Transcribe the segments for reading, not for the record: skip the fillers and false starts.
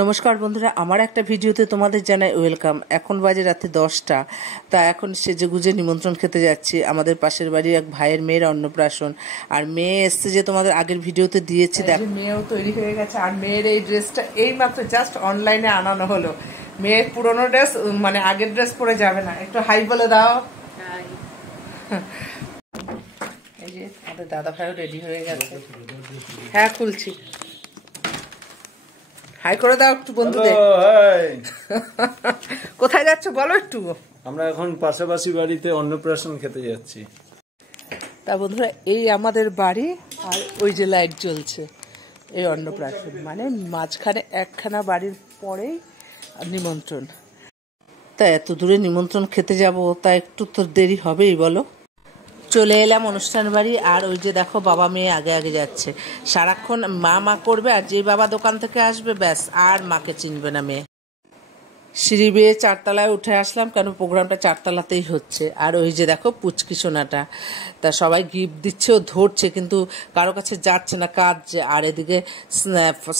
নমস্কার বন্ধুরা, আমার একটা ভিডিওতে তোমাদের জানাই ওয়েলকাম। এখন বাজে রাতে 10টা। তা এখন সেজেগুজে নিমন্ত্রণ খেতে যাচ্ছি। আমাদের পাশের বাড়ির এক ভাইয়ের মেয়ের অন্নপ্রাশন। আর মেয়ে এসছে যে তোমাদের আগের ভিডিওতে দিয়েছি, দেখো মেয়েও তৈরি হয়ে গেছে। আর মেয়ের এই ড্রেসটা এই মাত্র জাস্ট অনলাইনে আনানো হলো। মেয়ের পুরনো ড্রেস মানে আগের ড্রেস পরে যাবে না। একটু হাই বলে দাও। এই যে আমাদের দাদা ভাইও রেডি হয়ে গেছে। হ্যাঁ, খুলছি। হাই করে দাও একটু বন্ধুদের। কোথায় যাচ্ছ বলো একটু। আমরা এখন পাশাপাশি বাড়িতে অন্নপ্রাশন খেতে যাচ্ছি। তা বন্ধুরা, এই আমাদের বাড়ি, আর ওই যে লাইট জ্বলছে এই অন্নপ্রাশন, মানে মাঝখানে একখানা বাড়ির পরেই নিমন্ত্রণ। তা এত দূরে নিমন্ত্রণ খেতে যাব, তা একটু তো দেরি হবেই বলো। চলে এলাম অনুষ্ঠান বাড়ি। আর ওই যে দেখো বাবা মেয়ে আগে আগে যাচ্ছে। সারাক্ষণ মা মা করবে, আর যে বাবা দোকান থেকে আসবে ব্যাস, আর মাকে চিনবে না মেয়ে। সিঁড়ি বেয়ে 4তলায় উঠে আসলাম, কেন প্রোগ্রামটা 4তলাতেই হচ্ছে। আর ওই যে দেখো পুচকি সোনাটা, তা সবাই গিফট দিচ্ছে, ও ধরছে কিন্তু কারো কাছে যাচ্ছে না, কাঁদছে। আর এদিকে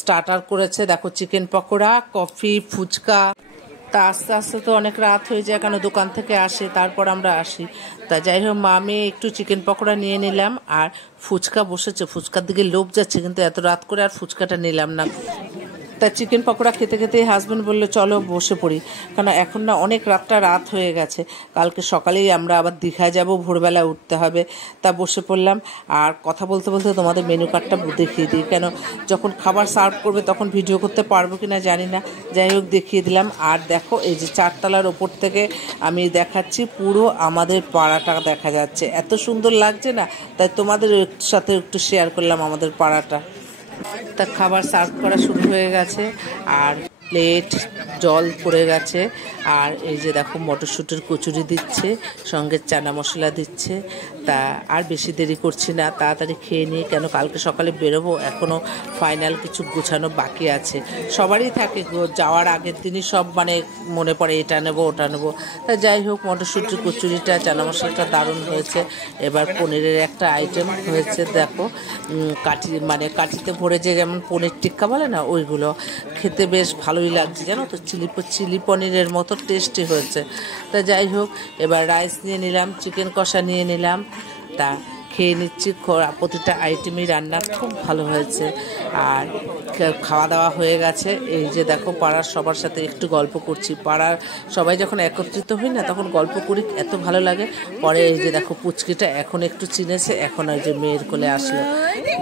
স্টার্টার করেছে দেখো, চিকেন পকোড়া, কফি, ফুচকা। তা আস্তে আস্তে তো অনেক রাত হয়ে যায়, কেন দোকান থেকে আসে, তারপর আমরা আসি। তা যাই হোক, মা মেয়ে একটু চিকেন পকোড়া নিয়ে নিলাম। আর ফুচকা বসেছে, ফুচকার দিকে লোভ যাচ্ছে, কিন্তু এত রাত করে আর ফুচকাটা নিলাম না। তা চিকেন পকোড়া খেতে খেতে হাজব্যান্ড বললো চলো বসে পড়ি, কারণ এখন না অনেক রাত হয়ে গেছে। কালকে সকালেই আমরা আবার দীঘায় যাব, ভোরবেলা উঠতে হবে। তা বসে পড়লাম। আর কথা বলতে বলতে তোমাদের মেনু কার্ডটা দেখিয়ে দিই, কেন যখন খাবার সার্ভ করবে তখন ভিডিও করতে পারবো কি না জানি না। যাই হোক দেখিয়ে দিলাম। আর দেখো এই যে 4তলার ওপর থেকে আমি দেখাচ্ছি, পুরো আমাদের পাড়াটা দেখা যাচ্ছে, এত সুন্দর লাগছে না। তাই তোমাদের সাথে একটু শেয়ার করলাম আমাদের পাড়াটা। তা খাবার সার্ভ করা শুরু হয়ে গেছে, আর প্লেট জল পড়ে গেছে। আর এই যে দেখো মটরশুঁটির কচুরি দিচ্ছে, সঙ্গে চানা মশলা দিচ্ছে। তা আর বেশি দেরি করছি না, তাড়াতাড়ি খেয়ে নিই, কেন কালকে সকালে বেরোবো, এখনও ফাইনাল কিছু গোছানো বাকি আছে। সবারই থাকে যাওয়ার আগের দিনই সব মানে মনে পড়ে এটা নেবো ওটা নেবো। তা যাই হোক, মটরশুঁটির কচুরিটা চানা মশলাটা দারুণ হয়েছে। এবার পনিরের একটা আইটেম হয়েছে দেখো, কাঠিতে ভরে যে যেমন পনির টিক্কা বলে না, ওইগুলো খেতে বেশ ভালোই লাগছে জানো তো, চিলি পনিরের মতো টেস্টি হয়েছে। তা যাই হোক, এবার রাইস নিয়ে নিলাম, চিকেন কষা নিয়ে নিলাম। তা খেয়ে নিচ্ছি। প্রতিটা আইটেমই রান্না খুব ভালো হয়েছে। আর খাওয়া দাওয়া হয়ে গেছে। এই যে দেখো পাড়ার সবার সাথে একটু গল্প করছি। পাড়ার সবাই যখন একত্রিত হই না, তখন গল্প করি, এত ভালো লাগে। পরে এই যে দেখো পুচকিটা এখন একটু চিনেছে, এখন ওই যে মেয়ের কোলে আসলো।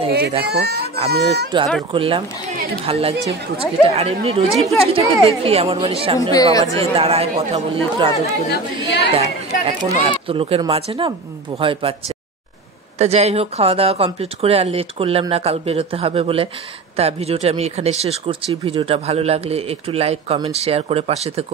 এই যে দেখো আমিও একটু আদর করলাম, কি ভাল লাগছে পুচকিটা। আর এমনি রোজই পুচকিটাকে দেখি আমার বাড়ির সামনে, বাবা নিয়ে দাঁড়ায়, কথা বলি, একটু আদর করি। তা এখন এত লোকের মাঝে না ভয় পাচ্ছে। তা যাই হোক, খাওয়া দাওয়া কমপ্লিট করে আর লেট করলাম না, কাল বেরোতে হবে বলে। তা ভিডিওটা আমি এখানে শেষ করছি। ভিডিওটা ভালো লাগলে একটু লাইক, কমেন্ট, শেয়ার করে পাশে থেকো।